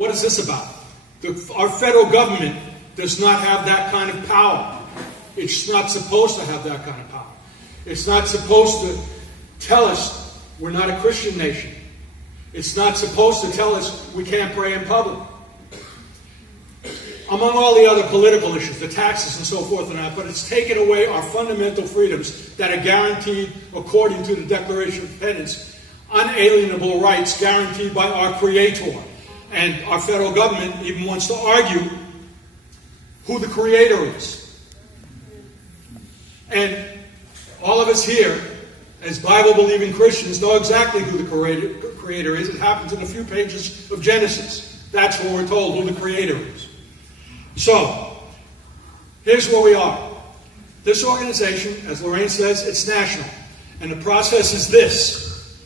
What is this about? Our federal government does not have that kind of power. It's not supposed to have that kind of power. It's not supposed to tell us we're not a Christian nation. It's not supposed to tell us we can't pray in public. Among all the other political issues, the taxes and so forth and that, but it's taken away our fundamental freedoms that are guaranteed according to the Declaration of Independence, unalienable rights guaranteed by our Creator. And our federal government even wants to argue who the Creator is. And all of us here, as Bible-believing Christians, know exactly who the Creator is. It happens in a few pages of Genesis. That's where we're told who the Creator is. So, here's where we are. This organization, as Lorraine says, it's national. And the process is this.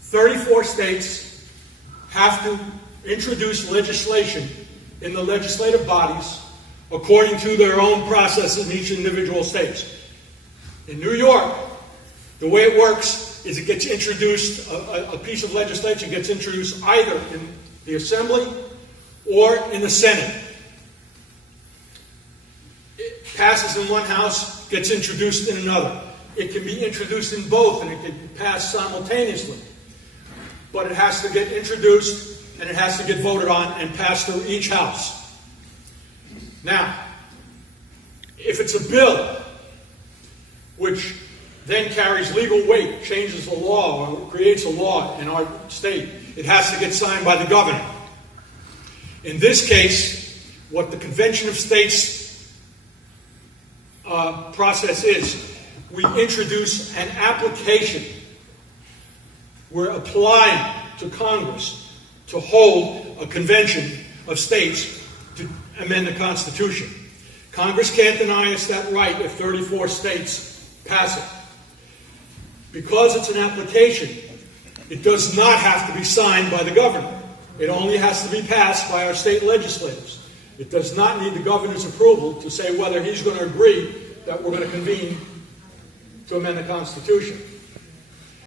34 states have to introduce legislation in the legislative bodies according to their own process in each individual state. In New York, the way it works is it gets introduced, a piece of legislation gets introduced either in the Assembly or in the Senate. It passes in one house, gets introduced in another. It can be introduced in both and it can pass simultaneously. But it has to get introduced and it has to get voted on and passed through each house. Now, if it's a bill which then carries legal weight, changes the law, or creates a law in our state, it has to get signed by the governor. In this case, what the Convention of States process is, we introduce an application. We're applying to Congress to hold a convention of states to amend the Constitution. Congress can't deny us that right if 34 states pass it. Because it's an application, it does not have to be signed by the governor. It only has to be passed by our state legislators. It does not need the governor's approval to say whether he's going to agree that we're going to convene to amend the Constitution.